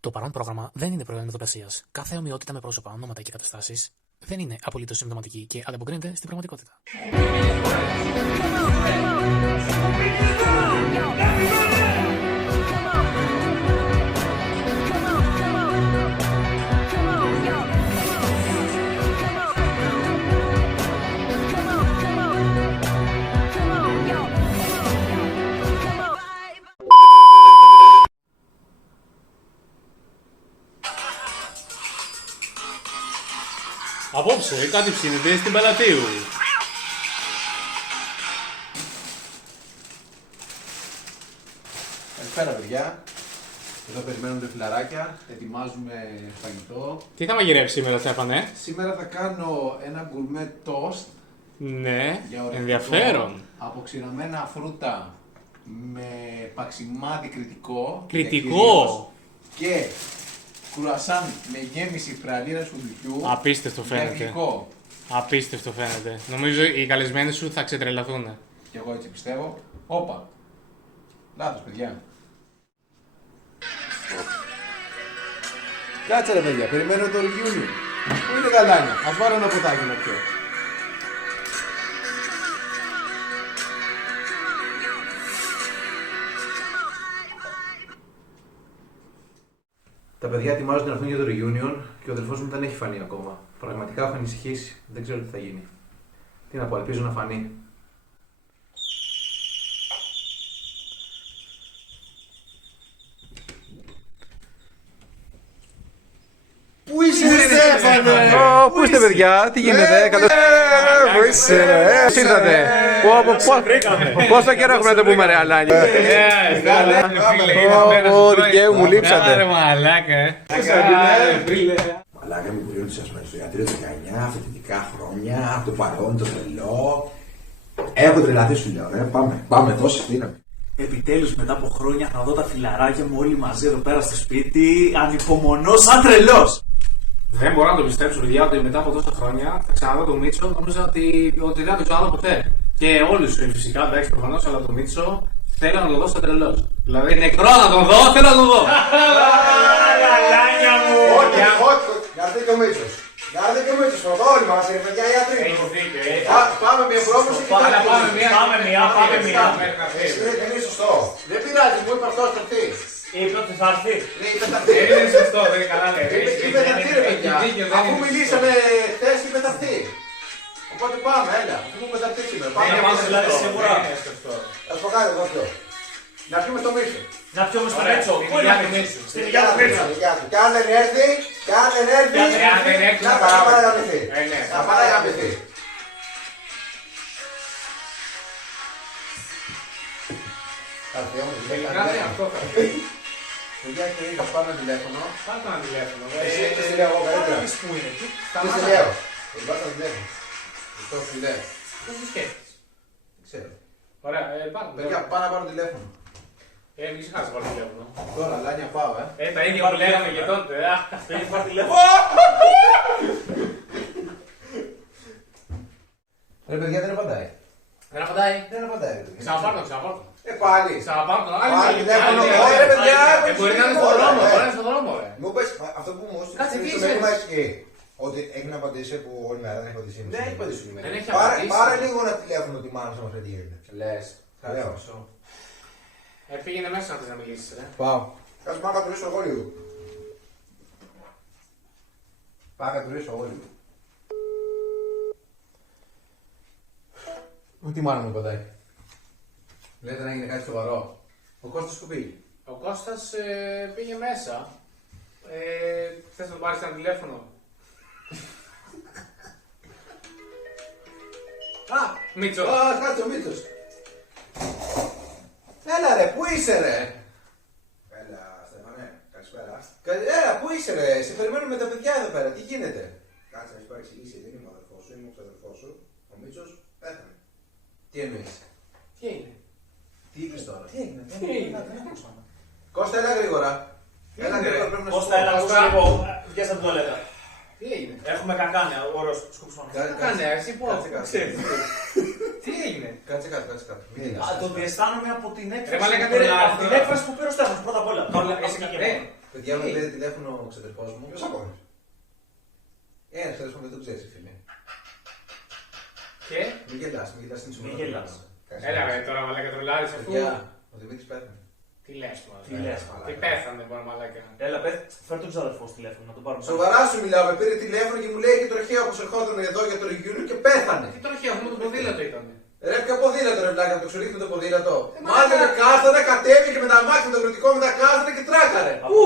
Το παρόν πρόγραμμα δεν είναι προϊόν ειδοπεσίας. Κάθε ομοιότητα με πρόσωπα, ονόματα και καταστάσεις δεν είναι απολύτως συμπτωματική και ανταποκρίνεται στην πραγματικότητα. Απόψε κάτι ψήνεται στην Παλατίου. Καλησπέρα παιδιά. Εδώ περιμένουμε φιλαράκια, ετοιμάζουμε φαγητό. Τι θα μαγειρεύσει σήμερα, Στέφανε? Σήμερα θα κάνω ένα γκουρμέ τόστ. Ναι, για ορεκτικό, ενδιαφέρον. από ξηραμένα φρούτα με παξιμάδι κριτικό. Κριτικό! Και κουρασάν με γέμιση πραλίνας φουντουκιού. Απίστευτο φαίνεται. Γλυκό. Απίστευτο φαίνεται. Νομίζω οι καλεσμένοι σου θα ξετρελαθούν. Κι εγώ έτσι πιστεύω. Όπα. Λάθος παιδιά. Κάτσε ρε παιδιά, περιμένω το reunion. Πού είναι γαλάνια, ας βάλω ένα ποτάκι να πιω. Τα παιδιά ετοιμάζονται να έρθουν για το reunion και ο αδελφός μου δεν έχει φανεί ακόμα. Πραγματικά έχω ανησυχήσει, δεν ξέρω τι θα γίνει. Τι να πω, ελπίζω να φανεί. Πού είσαι ρε Στέφανε! Πού είστε παιδιά, τι γίνεται, καλώς... Πού είσαι, πώς ήρθατε! Πόσο καιρό έχουμε να το πούμε ρε Αλάνι! Ω, δικαίου μου λείψατε! Άρε μαλάκα, Μαλάκα μου που σας στο ιατρείο 19, φοιτητικά χρόνια, το παρόν, το τρελό. Έχω τρελαθεί σου λέω, πάμε τόσες στείναμε. Επιτέλους μετά από χρόνια θα δω τα φιλαράκια μου όλοι μαζί εδώ πέρα στο σπίτι, ανυπομονώ σαν τρελός! Δεν μπορώ να το πιστέψω, παιδιά, ότι μετά από τόσα χρόνια θα ξαναδώ τον Μίτσο. Νόμιζα ότι δεν θα το ξαναδώ ποτέ. Και όλους φυσικά, εντάξει, προφανώς, αλλά τον Μίτσο θέλω να τον δω σαν τρελός. Δηλαδή, νεκρό να τον δω, θέλω να τον δω. Λαλάνια μου! Όχι, γιατί και ο Μίτσος. Γιατί και ο Μίτσος, όλοι μας, ρε παιδιά, γιατροί. Πάμε μια πρόκληση και Πάμε μία. δεν είναι σωστό. Δεν πειράζει, μου είπε αυτός θα έρθει. Είπε ότι θα έρθει. Δεν είναι σωστό, δεν είναι καλά, λέει. Είπε θα έρθει ρε παιδιά, αφού μιλήσαμε χθες είπε θα έρθει. Οπότε πάμε, έλα, αφού μου είπε θα έρθει σήμερα. Πάμε δηλαδή σίγουρα. Θα σου πω κάτι εδώ πιο. Να πιούμε στο Μίτσο. Να πιούμε στο Μίτσο. Πού είναι το Μίτσο? Στην υγεία του Μίτσο. Κι αν δεν έρθει, να παραγαπηθεί. Να παραγαπηθεί. Παιδιά και είχα πάρει ένα τηλέφωνο. Πάρτε ένα τηλέφωνο. Εσύ τι λέω εγώ καλύτερα. Πού είναι, τι Τι λέω. Δεν πάρει ένα τηλέφωνο. Αυτό σου λέω. Πώς το σκέφτεσαι? Δεν ξέρω. Ωραία, πάρτε. Παιδιά πάω να πάρω τηλέφωνο. Μην ξεχάσεις να πάρω τηλέφωνο. Τώρα λάνια πάω Τα ίδια που λέγαμε και τότε. Έχει πάρει τηλέφωνο. Ρε παιδιά δεν απαντάει. Δεν απαντάει. Δεν απαντάει. Ξαναπάρτο. Πάλι. Ξαναπάρτο. Πάλι τηλέφωνο. Ρε παιδιά. Μπορεί να είναι στον δρόμο. Μπορεί να είναι στον δρόμο, ρε. Μου πες αυτό που μου Κάτσε, τι έστειλε είπες? ότι έχει να απαντήσει που όλη μέρα δεν έχει απαντήσει. Δεν έχει απαντήσει σήμερα. Δεν έχει απαντήσει. Πάρε λίγο ένα τηλέφωνο τη μάνα σου να μας πει τι γίνεται. Λες. Θα λέω. Πήγαινε μέσα να θες να μιλήσεις, ρε. Πάω. Κάτσε πάω να κατουρίσω εγώ λίγο. Πάω να κατουρίσω εγώ λίγο. Τι μάνα μου πατάει. Λέτε να γίνει κάτι σοβαρό. Ο Κώστας που πήγε. Ο Κώστας πήγε μέσα. Θες να του πάρεις ένα τηλέφωνο? Μίτσο. Κάτσε ο Μίτσος. Έλα ρε, πού είσαι ρε. Έλα Στέφανε, καλησπέρα. Έλα, πού είσαι ρε, σε περιμένουμε τα παιδιά εδώ πέρα, τι γίνεται. Κάτσε να σου παρεξηγήσει, δεν είμαι ο αδερφός σου, είμαι ο ξαδερφός σου. Ο Μίτσος πέθανε. Τι εννοείς? Τι έγινε? Τι είπες τώρα? Τι έγινε? Κώστα, έλα γρήγορα. Έλα γρήγορα, πρέπει να σου Κώστα, έλα πω. λίγο. Βγες από το τουαλέτα. Τι έγινε. Έχουμε κακάνια, ο όρος σκουψών. Κάνε, εσύ πώ. Τι έγινε. Κάτσε κάτω. Το διαισθάνομαι από την Ρε, μαλάκα, δεν είναι από την έκφραση που πήρε ο Στέφανος πρώτα απ' όλα. Παιδιά μου πήρε τηλέφωνο ο ξαδερφός μου. Ποιος ακόμα. Ένας ξαδερφός μου δεν το ξέρεις, φίλε. Και. Μην γελάς, είναι Μην γελάς. Έλα, ρε, τώρα μαλάκα τρολάρεις αφού. Παιδιά, ο Δημήτρης πέθανε. Τι λες, μαλάκα. Τι λες, Τι πέθανε, μπορεί μαλάκα. Έλα, φέρ τον ξαδερφό στο τηλέφωνο να το πάρουμε. Σοβαρά σου μιλάω, με πήρε τηλέφωνο και μου λέει και τροχαίο πως ερχόταν εδώ για το Ριγιούνιο και πέθανε. Τι τώρα είχε, αφού το ποδήλατο ήταν. Ρε, ποιο ποδήλατο ρε βλάκα, το ξουρίχνει το ποδήλατο. Μάλλον κάθανε, κατέβηκε με τα μάτια με το κριτικό μετά κάθανε και τράκαρε. Πού?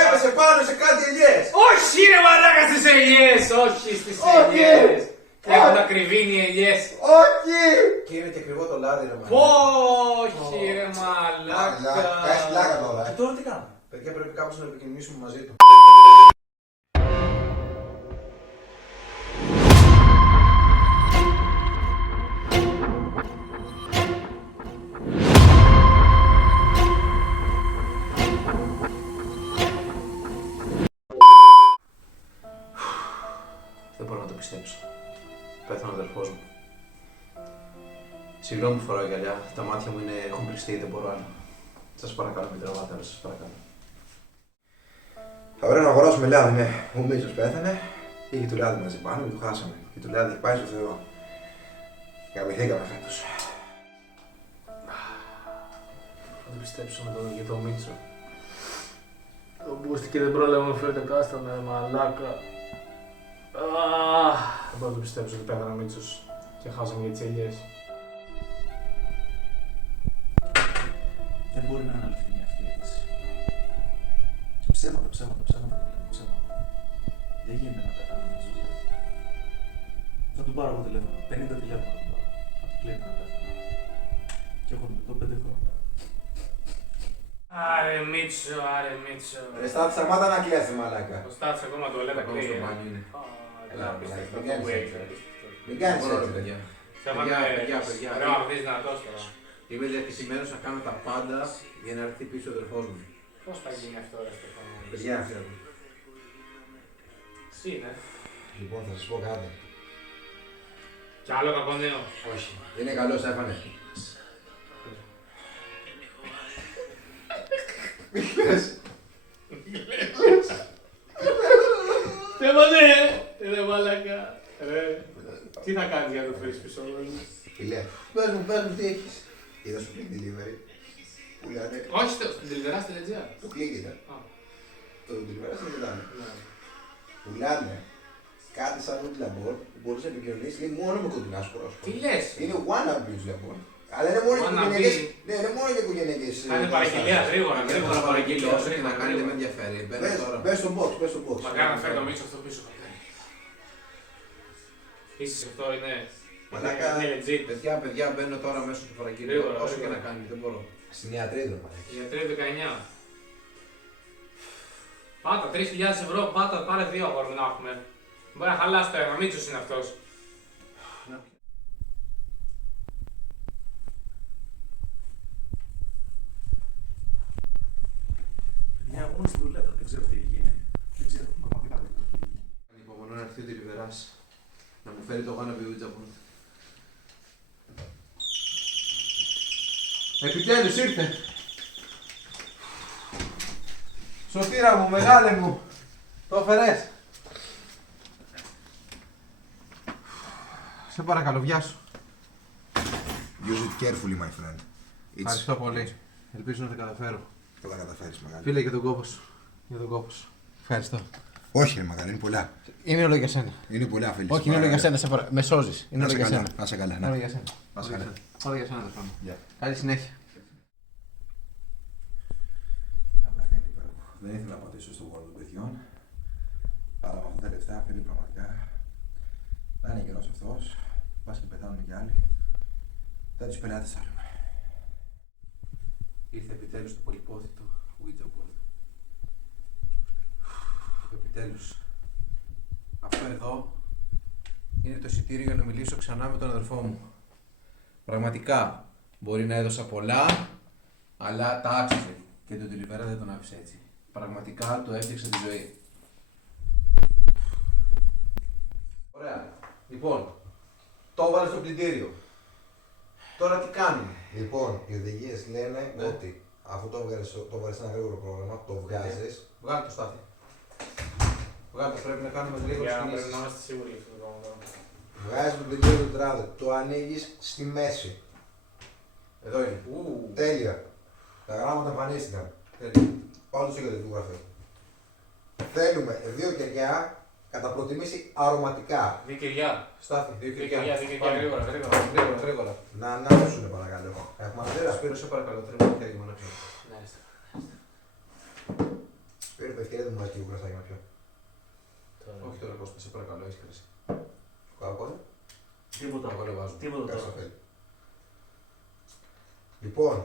Έπεσε πάνω σε κάτι ελιές. Όχι ρε μαλάκα στις ελιές, όχι στις ελιές. Έχουν τα κρυβίνει οι ελιές. Όχι! Και είναι και ακριβό το λάδι ρε μαλάκα. Όχι ρε μαλάκα. Κάτσε πλάκα τώρα. Και τώρα τι κάνουμε. Παιδιά πρέπει κάπως να επικοινωνήσουμε μαζί του. Δεν μπορώ να το πιστέψω. Πέθανε ο αδερφός μου. Συγγνώμη που φοράω γυαλιά. Τα μάτια μου έχουν κλειστεί, δεν μπορώ άλλο. Σας παρακαλώ, μην τραβάτε άλλο, σας παρακαλώ. Θα πρέπει να αγοράσουμε λάδι, ναι. Ο Μίτσος πέθανε. Είχε το λάδι μαζί πάνω και το χάσαμε. Και το λάδι έχει πάει στο Θεό. Γαμηθήκαμε φέτος. Θα το πιστέψω για το Μίτσο. Το μπούστι και δεν πρόλαβα να φέρει τα κάστανα, μαλάκα. Δεν μπορώ να το πιστέψω ότι πέθανε ο Μίτσος και χάσαμε για τις ελιές. Δεν μπορεί να είναι αληθινή αυτή η αίτηση. Ψέματα. Δεν γίνεται να πεθάνει ο Μίτσος. Θα του πάρω εγώ τηλέφωνο. 50 τηλέφωνα θα του πάρω. Θα του κλείνει να πέθανε. Και έχω το 5 χρόνια. Άρε Μίτσο. Ρε Στάθη, σταμάτα να κλαις μαλάκα. Ο Στάθης ακόμα το λέτε Ακόμα στο μπάνιο είναι. Έλα, απίστευτο, μην κάνεις κάνεις έτσι. Μην κάνεις έτσι. παιδιά. Παιδιά. Ρε, μα δεις δυνατός τώρα. Είμαι διατεθειμένος να κάνω τα πάντα για να έρθει πίσω ο αδερφός μου. Πώς θα γίνει αυτό ρε Στεφάνο. Παιδιά. Εσύ είναι. Λοιπόν, θα σας πω κάτι. Κι άλλο κακό νέο. Όχι. Είναι καλό, Στέφανε. Στέφανε! Ρε μαλάκα. Ρε. Τι θα κάνεις για να το φέρεις πίσω όλο. Φίλε, πες μου τι έχεις. Είδα στο click delivery. Που λένε. Όχι, στην τελειτερά.gr. Το click ήταν. Το delivery στην τελειτερά. Ναι. Πουλάνε κάτι σαν το λαμπόρ που μπορείς να επικοινωνήσεις λέει μόνο με κοντινά σου πρόσωπα. Τι λες. Είναι wannabe λαμπόρ. Αλλά είναι μόνο για οικογενειακές. Ναι, είναι μόνο για οικογενειακές. Κάνε παραγγελία γρήγορα. Γρήγορα παραγγελία. να κάνετε με ενδιαφέρει. Μπες στο box, μπες στο box. Μακάρι να φέρει το Μίτσο αυτό πίσω. Ίσως αυτό είναι. Μαλάκα, Είναι legit. παιδιά, μπαίνω τώρα μέσω του παραγγελίου. Γρήγορα, Όσο και γρήγορα. να κάνει, δεν μπορώ. Στην ιατρίδα, Για 3,19. Πάτα, 3.000 ευρώ, πάτα, πάρε 2 αγόρι να έχουμε. Μπορεί να χαλάσει το αίμα, Μίτσος είναι αυτός. Μια αγώνα στην δουλειά, δεν ξέρω τι έγινε. Δεν ξέρω πραγματικά τι έγινε. Ανυπομονώ να έρθει ο Τελιβεράς να μου φέρει το γάναβι Ouija-board. Επιτέλους ήρθε! Σωτήρα μου, μεγάλε μου! Το έφερες! Σε παρακαλώ, βιάσου. Use it carefully, my friend. Ευχαριστώ πολύ. Ελπίζω να τα καταφέρω. Θα τα καταφέρεις, μεγάλη. Φίλε, για τον κόπο σου. Για τον κόπο σου. Ευχαριστώ. Όχι, ρε μεγάλη, είναι πολλά. Είναι όλο για σένα. Είναι πολλά, φίλε. Όχι, είναι όλο για σένα. Με σώζεις. Είναι Να όλο σε για καλά, σένα. να σε καλά. Είναι όλο για σένα. Να σε καλά. Όλο για σένα, δεν πάμε. Γεια. Καλή συνέχεια. Δεν ήθελα να πατήσω στον κόλο των παιδιών. Αλλά με αυτά τα λεφτά θέλει πραγματικά να είναι καιρός αυτός. Πας και πεθάνουν κι άλλοι. Δεν τους πελάτες θέλουμε. Ήρθε επιτέλους το πολυπόθητο Ouija-board. Επιτέλους. Αυτό εδώ είναι το εισιτήριο για να μιλήσω ξανά με τον αδερφό μου. Πραγματικά μπορεί να έδωσα πολλά, αλλά τα άξιζε. Και τον Τελιβέρα δεν τον άφησε έτσι. Πραγματικά το έφτιαξε τη ζωή. Ωραία. Λοιπόν, το έβαλε στο πλυντήριο. Τώρα τι κάνουμε? Λοιπόν, οι οδηγίες λένε Ναι. ότι αφού το βγάλεις σε ένα γρήγορο πρόγραμμα, το βγάζεις. Βγάλε το Στάθη. Βγάλε το, πρέπει να κάνουμε γρήγορες Για να κινήσεις. είμαστε σίγουροι για αυτό το πράγμα τώρα. Βγάζεις το πλυντήριο του τράδε, το ανοίγεις στη μέση. Εδώ είναι. Τέλεια. Τα γράμματα εμφανίστηκαν. Τέλεια. Πάω στο συγκεκριμένο του γραφείου. Θέλουμε 2 κεριά, κατά προτιμήσει αρωματικά. Δικαιριά. Στάθη, δύο Δικαιριά, κεριά. δικαιριά, γρήγορα, γρήγορα. Γρήγορα, γρήγορα. Να ανάψουν παρακαλώ. Έχουμε ανατέρα. Σπύρο, σε παρακαλώ, τρέμω το χέρι μου να πιω. Ναι, Πήρε το ευκαιρία μου να πιω κρασάκι να πιω. Όχι τώρα, Κώστα, σε παρακαλώ, έχεις κρασί. Κοκακόλα. Τίποτα. Εγώ δεν βάζω. Τίποτα Κάτσε τώρα. το θέλει. Λοιπόν,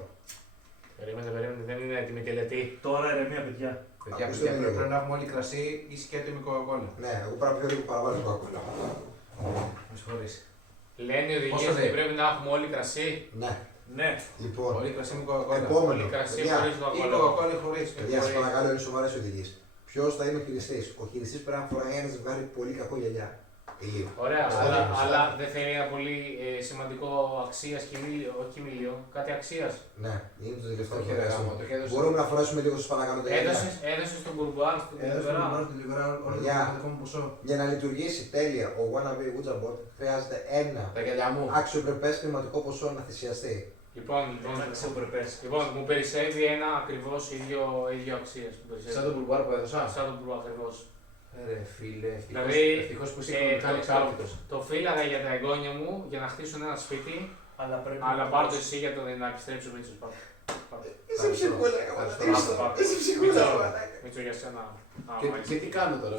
Περίμενε, δεν είναι έτοιμη η τελετή. Τώρα ηρεμία, παιδιά. Παιδιά, Ακούστε παιδιά, με πρέπει λίγο. να έχουμε όλοι κρασί ή σκέτο με κοκακόλα. ναι, εγώ πρέπει να πιω λίγο παραπάνω το κοκακόλα. Με συγχωρείς. Λένε οι οδηγίες Πόσο ότι λέει? πρέπει να έχουμε όλοι κρασί. Ναι, Ναι. λοιπόν. Όλοι κρασί με κοκακόλα. Επόμενο. Όλοι κρασί Παιδιά, χωρίς Ή κοκακόλα. κοκακόλα ή χωρίς. Παιδιά, σας παρακαλώ, είναι σοβαρές οδηγίες. Ποιος θα είναι ο χειριστής? Ο χειριστής πρέπει να φοράει ένα ζευγάρι πολύ κακό γυαλιά. Ηλίου. Ωραία, Ωραία, αλλά δεν θέλει ένα πολύ σημαντικό αξία χιμήλιο, όχι χιμήλιο, κάτι αξία. Ναι, είναι το τελευταίο Όχι, που ρε, χρειάζεται. γάμο, το έδωσες. Μπορούμε να φορέσουμε λίγο σας παρακαλώ τα γυαλιά. Έδωσε τον Κουρμπουάν στον Έδωσε Κουρμπουάν. μόνο την λιβερά όλο Παιδιά. το δικό μου ποσό. Για να λειτουργήσει τέλεια ο Wannabe Woodjabot χρειάζεται ένα Τα γυαλιά μου. αξιοπρεπές κλιματικό ποσό να θυσιαστεί. Λοιπόν, Αξιοπρεπές. λοιπόν, μου περισσεύει ένα ακριβώ ίδιο αξία. Σαν τον μπουρμπάρ που έδωσα. Σαν τον Κουρμπουάν ακριβώ. Ρε φίλε, Δηλαδή, ευτυχώς που είσαι ε, οικονομικά ανεξάρτητος. Το φύλαγα για τα εγγόνια μου για να χτίσουν ένα σπίτι, Αλλά πρέπει αλλά να πάρ' το εσύ για το να επιστρέψει ο Μίτσος. Είσαι ψυχούλα, Ευχαριστώ. Είσαι ψυχούλα, Μίτσο για σένα. Και τι κάνω τώρα.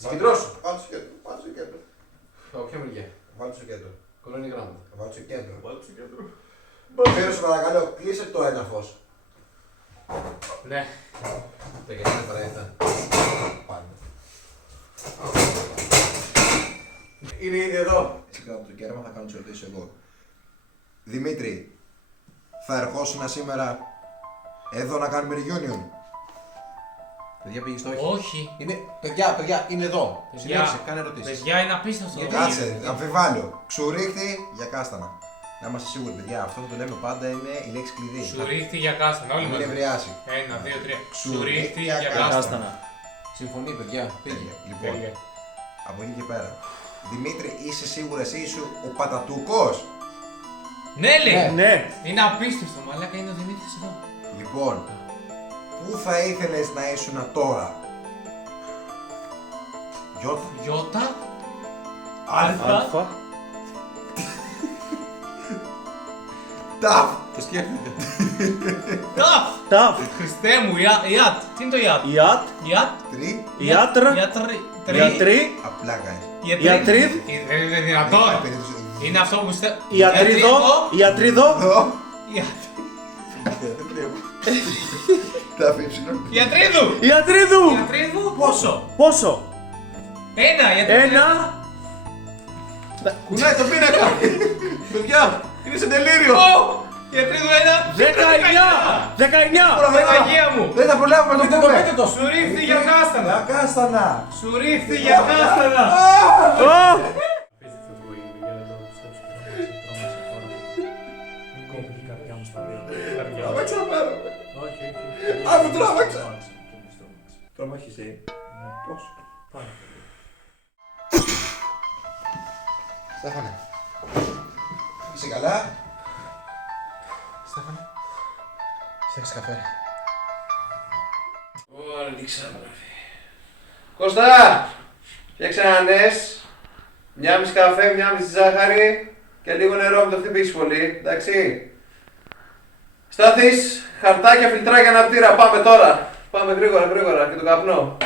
Συγκεντρώσου. Βάλτε στο κέντρο, βάλτε στο κέντρο. Από ποια μεριά. Βάλτε στο κέντρο. Κολώνει γράμματα. Βάλτε στο κέντρο. Βάλτε στο κέντρο. Πέρα σου παρακαλώ, κλείσε το ένα φως. Ναι. Τα γυαλιά είναι παραίτητα. Πάντα. Είναι ήδη εδώ. Ξεκινάω το κέρμα, θα κάνω τις ερωτήσεις εγώ. Δημήτρη, θα ερχόσουν σήμερα εδώ να κάνουμε reunion? Παιδιά πήγε στο Όχι. Είναι, παιδιά, είναι εδώ. Συνέχισε, κάνε ερωτήσεις. Παιδιά, είναι απίστευτο. Κάτσε, αμφιβάλλω. Ξουρίχτη για κάστανα. Να είμαστε σίγουροι, παιδιά, αυτό που το λέμε πάντα είναι η λέξη κλειδί. Σουρίχτη για κάστανα, όλοι Μην μαζί. ευρεάσει. 1, 2, 3. Σουρίχτη Σουρίχτη για για κάστανα. κάστανα. Συμφωνεί, παιδιά. Πήγε. Λοιπόν, Τέλεια. από εκεί και πέρα. Δημήτρη, είσαι σίγουρα εσύ είσαι ο Πατατούκος? Ναι, λέει. Ναι. Είναι απίστευτο, μαλάκα είναι ο Δημήτρης εδώ. Λοιπόν, πού θα ήθελες να ήσουν τώρα? Γιώτα. Γιώτα. Αλφα. Ταφ. Το σκέφτηκα. Ταφ. Ταφ. Χριστέ μου, Ιατ. Τι είναι το Ιατ? Ιατ. Ιατ. Τρι. Ιάτρ. Ιατρί. Απλά κάνεις. Ιατρίδ. Δεν είναι δυνατόν. Είναι αυτό που στε... Ιατρίδο. Ιατρίδο. Εδώ. Ιατ. Τα αφήψινο. Ιατρίδου. Ιατρίδου. Ιατρίδου. Πόσο? Πόσο? 1. Γιατί 1. Κουνάει το πίνακα. Παιδιά, είναι σε τελείριο. Ιατρίδου 1. 19. 19. Παναγία μου. Δεν θα προλάβουμε να το πούμε. το. Σου ρίχθη για κάστανα. Τα κάστανα. Σου ρίχθη για κάστανα. Τράβαξα πέρα. Όχι, Αφού τράβαξα. Τρόμαξε. Πώς? Πάρα Στέφανε. Είσαι καλά? Στέφανε. Φτιάξε καφέ. Ωραία, λήξαμε. Κώστα! Φτιάξε ένα νες, 1,5 καφέ, 1,5 ζάχαρη και λίγο νερό, μην το χτυπήσεις πολύ, εντάξει. Στάθης, χαρτάκια, φιλτράκια, αναπτήρα, πάμε τώρα. Πάμε γρήγορα και το καπνό.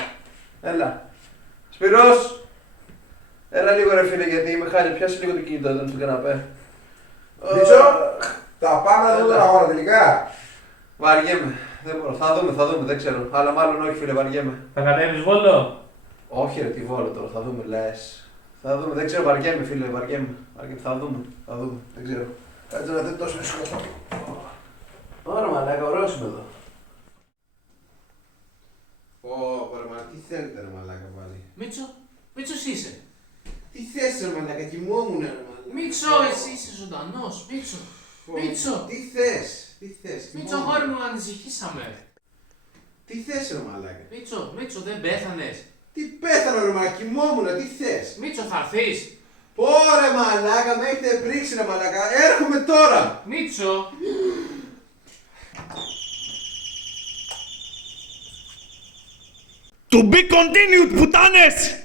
Έλα. Σπυρός, έλα λίγο ρε φίλε γιατί είμαι χάλια, πιάσε λίγο το κινητό εδώ στον καναπέ. Μίτσο, τα πάμε να δούμε τα αγώνα τελικά. Βαριέμαι. Δεν μπορώ. Θα δούμε, δεν ξέρω. Αλλά μάλλον όχι, φίλε, βαριέμαι. Θα κατέβεις Βόλο. Όχι, ρε, τι Βόλο τώρα, θα δούμε, λες. Θα δούμε, δεν ξέρω, βαριέμαι, φίλε, βαριέμαι. Θα δούμε, δεν ξέρω. Κάτσε να δει τόσο δύσκολο. Ωραία, μαλάκα, ωραίος είμαι εδώ. Ω, ρε, τι θέλετε ρε μαλάκα πάλι. Μίτσος είσαι. Τι ρε μαλάκα, κοιμόμουν ρε μαλάκα. Μίτσο, εσύ είσαι ζωντανός. Μίτσο. Μίτσο. Τι θες, τι θες. Μίτσο, αγόρι μου, ανησυχήσαμε. Τι θες ρε μαλάκα. Μίτσο, δεν πέθανες. Τι πέθανα ρε μαλάκα, κοιμόμουν, τι θες. Μίτσο, θα έρθεις. Πόρε μαλάκα, με έχετε πρίξει ρε μαλάκα, έρχομαι τώρα. Μίτσο. To be continued, πουτάνες!